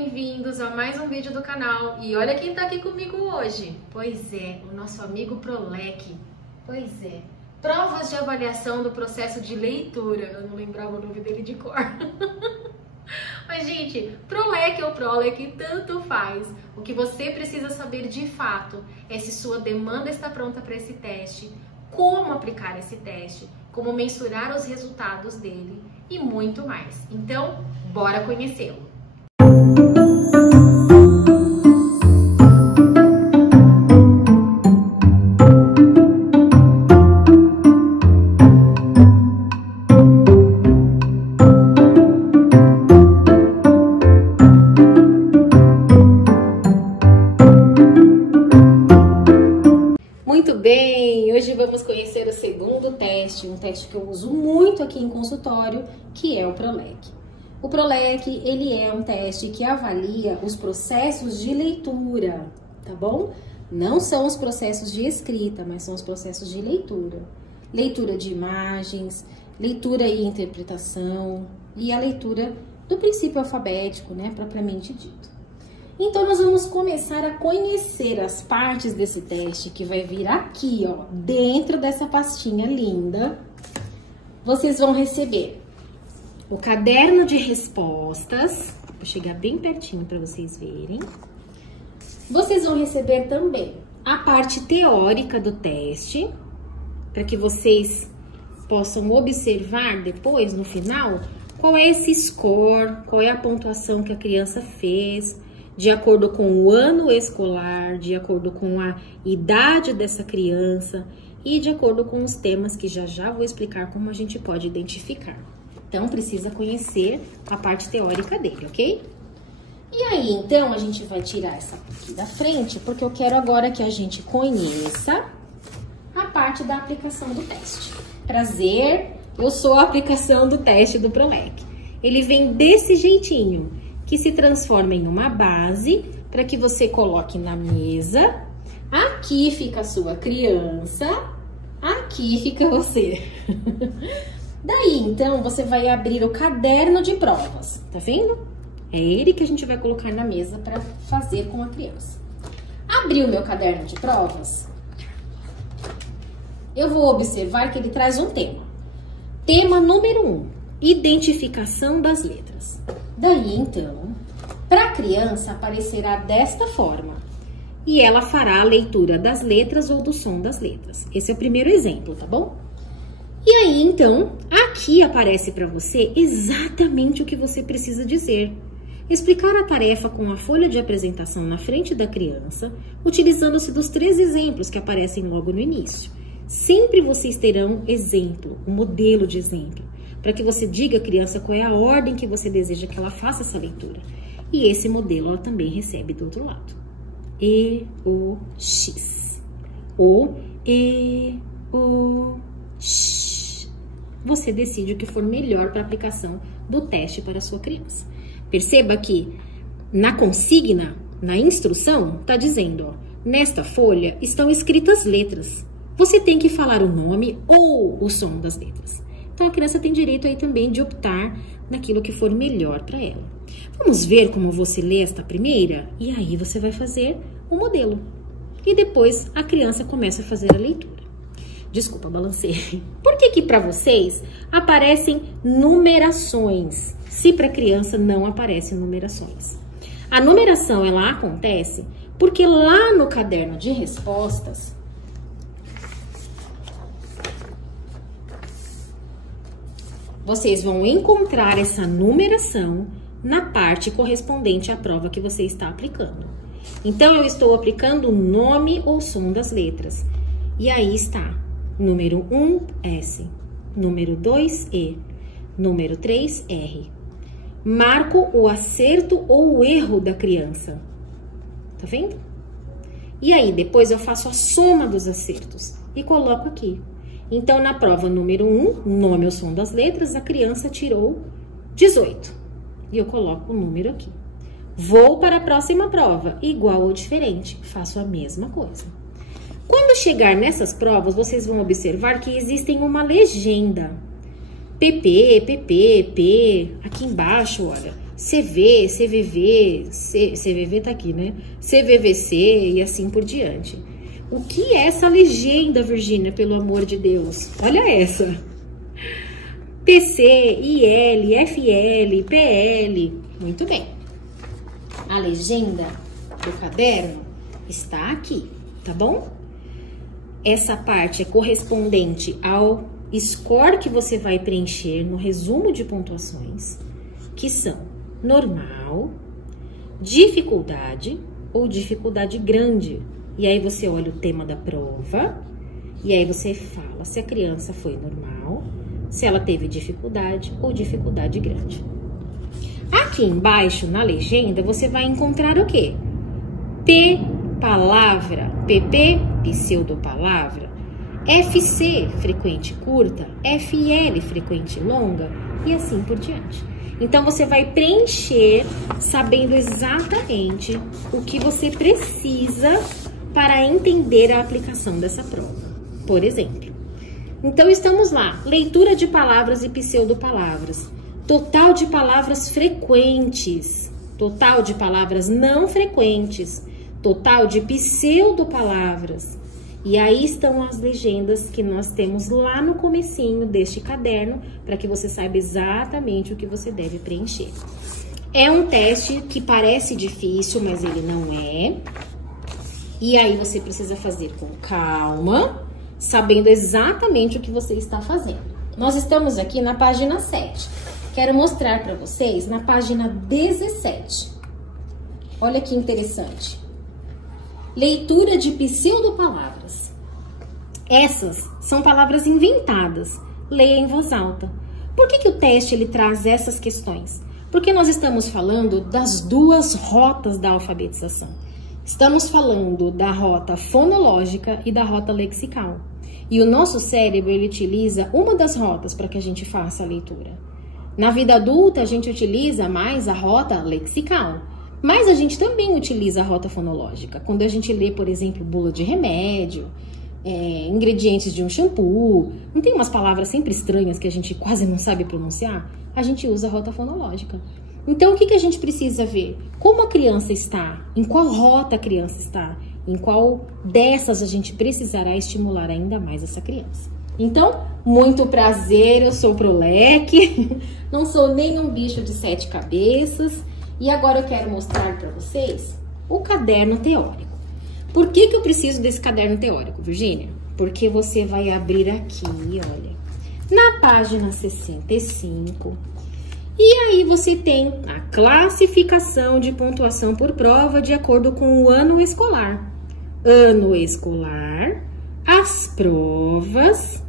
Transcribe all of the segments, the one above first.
bem-vindos a mais um vídeo do canal. E olha quem tá aqui comigo hoje. Pois é, o nosso amigo Prolec. Pois é, provas de avaliação do processo de leitura. Eu não lembrava o nome dele de cor. Mas, gente, Prolec ou Prolec, tanto faz. O que você precisa saber de fato é se sua demanda está pronta para esse teste, como aplicar esse teste, como mensurar os resultados dele e muito mais. Então, bora conhecê-lo. Muito bem, hoje vamos conhecer o segundo teste, um teste que eu uso muito aqui em consultório, que é o Prolec. O Prolec, ele é um teste que avalia os processos de leitura, tá bom? Não são os processos de escrita, mas são os processos de leitura. Leitura de imagens, leitura e interpretação e a leitura do princípio alfabético, né, propriamente dito. Então, nós vamos começar a conhecer as partes desse teste que vai vir aqui, ó, dentro dessa pastinha linda. Vocês vão receber o caderno de respostas. Vou chegar bem pertinho para vocês verem. Vocês vão receber também a parte teórica do teste, para que vocês possam observar depois, no final, qual é esse score, qual é a pontuação que a criança fez, de acordo com o ano escolar, de acordo com a idade dessa criança e de acordo com os temas que já vou explicar como a gente pode identificar. Então, precisa conhecer a parte teórica dele, ok? E aí, então, a gente vai tirar essa aqui da frente, porque eu quero agora que a gente conheça a parte da aplicação do teste. Prazer, eu sou a aplicação do teste do Prolec. Ele vem desse jeitinho, que se transforma em uma base para que você coloque na mesa. Aqui fica a sua criança, aqui fica você. Daí, então, você vai abrir o caderno de provas, tá vendo? É ele que a gente vai colocar na mesa para fazer com a criança. Abri o meu caderno de provas, eu vou observar que ele traz um tema. Tema número 1, identificação das letras. Daí, então, para a criança aparecerá desta forma e ela fará a leitura das letras ou do som das letras. Esse é o primeiro exemplo, tá bom? E aí, então, aqui aparece para você exatamente o que você precisa dizer. Explicar a tarefa com a folha de apresentação na frente da criança, utilizando-se dos 3 exemplos que aparecem logo no início. Sempre vocês terão exemplo, um modelo de exemplo, para que você diga à criança qual é a ordem que você deseja que ela faça essa leitura. E esse modelo ela também recebe do outro lado. E, O, X. Ou E, O, X. Você decide o que for melhor para a aplicação do teste para a sua criança. Perceba que na consigna, na instrução, está dizendo, ó, nesta folha estão escritas letras. Você tem que falar o nome ou o som das letras. Então, a criança tem direito aí também de optar naquilo que for melhor para ela. Vamos ver como você lê esta primeira? E aí você vai fazer o modelo. E depois a criança começa a fazer a leitura. Desculpa, balancei. Por que para vocês aparecem numerações, se para a criança não aparecem numerações? A numeração, ela acontece porque lá no caderno de respostas, vocês vão encontrar essa numeração na parte correspondente à prova que você está aplicando. Então, eu estou aplicando o nome ou som das letras. E aí está, número 1, S, número 2, E, número 3, R. Marco o acerto ou o erro da criança. Tá vendo? E aí, depois eu faço a soma dos acertos e coloco aqui. Então, na prova número 1, nome ou som das letras, a criança tirou 18. E eu coloco o número aqui. Vou para a próxima prova, igual ou diferente, faço a mesma coisa. Quando chegar nessas provas, vocês vão observar que existem uma legenda. PP, PP, P, aqui embaixo, olha, CV, CVV, CVV tá aqui, né? CVVC e assim por diante. O que é essa legenda, Virgínia, pelo amor de Deus? Olha essa. PC, IL, FL, PL. Muito bem. A legenda do caderno está aqui, tá bom? Essa parte é correspondente ao score que você vai preencher no resumo de pontuações, que são normal, dificuldade ou dificuldade grande. E aí você olha o tema da prova e aí você fala se a criança foi normal, se ela teve dificuldade ou dificuldade grande. Aqui embaixo, na legenda, você vai encontrar o quê? P, palavra, PP, pseudopalavra, FC, frequente curta, FL, frequente longa, e assim por diante. Então, você vai preencher sabendo exatamente o que você precisa para entender a aplicação dessa prova. Por exemplo, então estamos lá, leitura de palavras e pseudopalavras, total de palavras frequentes, total de palavras não frequentes, total de pseudopalavras. E aí estão as legendas que nós temos lá no comecinho deste caderno, para que você saiba exatamente o que você deve preencher. É um teste que parece difícil, mas ele não é. E aí você precisa fazer com calma, sabendo exatamente o que você está fazendo. Nós estamos aqui na página 7. Quero mostrar para vocês na página 17. Olha que interessante. Leitura de pseudopalavras. Essas são palavras inventadas. Leia em voz alta. Por que o teste ele traz essas questões? Porque nós estamos falando das duas rotas da alfabetização. Estamos falando da rota fonológica e da rota lexical. E o nosso cérebro ele utiliza uma das rotas para que a gente faça a leitura. Na vida adulta, a gente utiliza mais a rota lexical. Mas a gente também utiliza a rota fonológica. Quando a gente lê, por exemplo, bula de remédio, ingredientes de um shampoo, não tem umas palavras sempre estranhas que a gente quase não sabe pronunciar? A gente usa a rota fonológica. Então, o que a gente precisa ver? Como a criança está? Em qual rota a criança está? Em qual dessas a gente precisará estimular ainda mais essa criança? Então, muito prazer, eu sou Prolec, não sou nenhum bicho de 7 cabeças. E agora eu quero mostrar para vocês o caderno teórico. Por que eu preciso desse caderno teórico, Virgínia? Porque você vai abrir aqui, olha, na página 65. E aí você tem a classificação de pontuação por prova de acordo com o ano escolar. Ano escolar, as provas,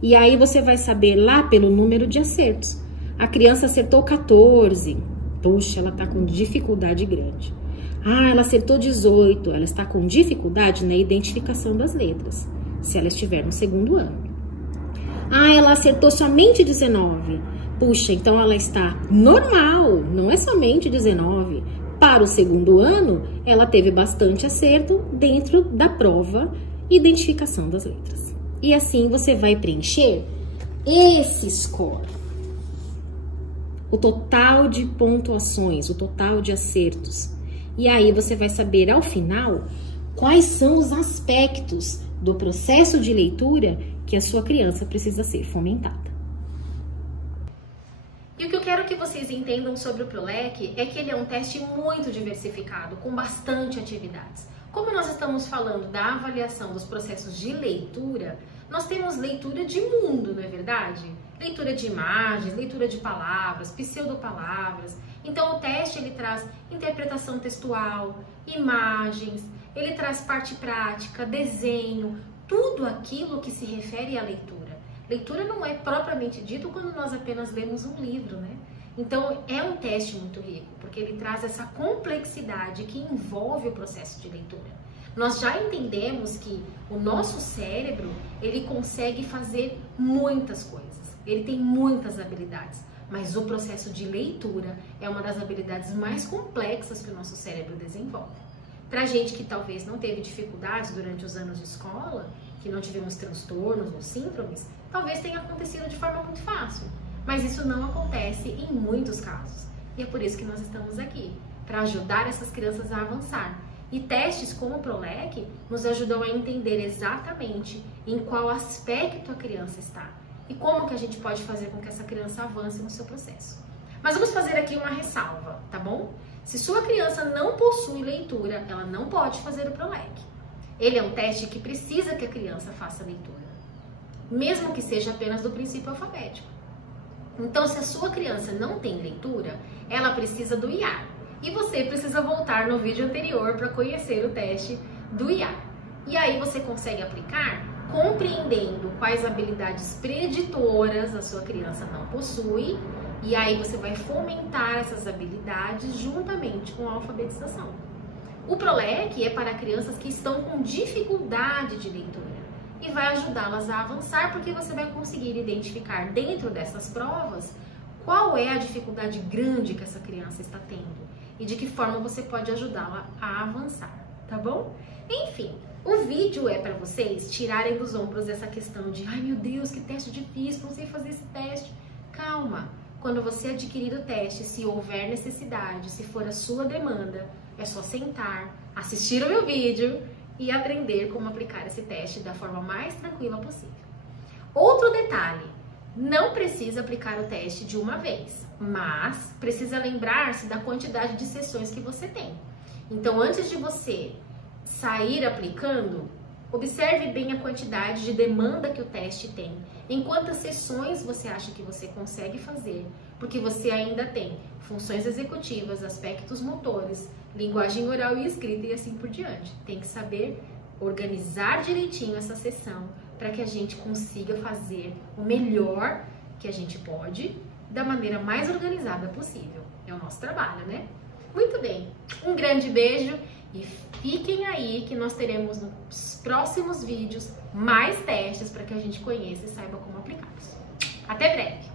e aí você vai saber lá pelo número de acertos. A criança acertou 14. Puxa, ela tá com dificuldade grande. Ah, ela acertou 18. Ela está com dificuldade na identificação das letras, se ela estiver no segundo ano. Ah, ela acertou somente 19. Puxa, então ela está normal, não é somente 19. Para o segundo ano, ela teve bastante acerto dentro da prova identificação das letras. E assim você vai preencher esse score. O total de pontuações, o total de acertos. E aí você vai saber ao final quais são os aspectos do processo de leitura que a sua criança precisa ser fomentada. E o que eu quero que vocês entendam sobre o Prolec é que ele é um teste muito diversificado, com bastante atividades. Como nós estamos falando da avaliação dos processos de leitura, nós temos leitura de mundo, não é verdade? Leitura de imagens, leitura de palavras, pseudopalavras. Então o teste ele traz interpretação textual, imagens, ele traz parte prática, desenho, tudo aquilo que se refere à leitura. Leitura não é propriamente dito quando nós apenas lemos um livro, né? Então é um teste muito rico, porque ele traz essa complexidade que envolve o processo de leitura. Nós já entendemos que o nosso cérebro, ele consegue fazer muitas coisas. Ele tem muitas habilidades, mas o processo de leitura é uma das habilidades mais complexas que o nosso cérebro desenvolve. Pra gente que talvez não teve dificuldades durante os anos de escola, que não tivemos transtornos ou síndromes, talvez tenha acontecido de forma muito fácil. Mas isso não acontece em muitos casos. E é por isso que nós estamos aqui, para ajudar essas crianças a avançar. E testes como o PROLEC nos ajudam a entender exatamente em qual aspecto a criança está e como que a gente pode fazer com que essa criança avance no seu processo. Mas vamos fazer aqui uma ressalva, tá bom? Se sua criança não possui leitura, ela não pode fazer o PROLEC. Ele é um teste que precisa que a criança faça leitura, mesmo que seja apenas do princípio alfabético. Então, se a sua criança não tem leitura, ela precisa do IAR. E você precisa voltar no vídeo anterior para conhecer o teste do IAR. E aí você consegue aplicar compreendendo quais habilidades preditoras a sua criança não possui. E aí você vai fomentar essas habilidades juntamente com a alfabetização. O PROLEC é para crianças que estão com dificuldade de leitura e vai ajudá-las a avançar, porque você vai conseguir identificar dentro dessas provas qual é a dificuldade grande que essa criança está tendo e de que forma você pode ajudá-la a avançar, tá bom? Enfim, o vídeo é para vocês tirarem dos ombros essa questão de ai meu Deus, que teste difícil, não sei fazer esse teste. Calma, quando você adquirir o teste, se houver necessidade, se for a sua demanda, é só sentar, assistir o meu vídeo e aprender como aplicar esse teste da forma mais tranquila possível. Outro detalhe, não precisa aplicar o teste de uma vez, mas precisa lembrar-se da quantidade de sessões que você tem. Então, antes de você sair aplicando, observe bem a quantidade de demanda que o teste tem, em quantas sessões você acha que você consegue fazer, porque você ainda tem funções executivas, aspectos motores, linguagem oral e escrita e assim por diante. Tem que saber organizar direitinho essa sessão para que a gente consiga fazer o melhor que a gente pode, da maneira mais organizada possível. É o nosso trabalho, né? Muito bem, um grande beijo e fiquem aí que nós teremos nos próximos vídeos mais testes para que a gente conheça e saiba como aplicá-los. Até breve!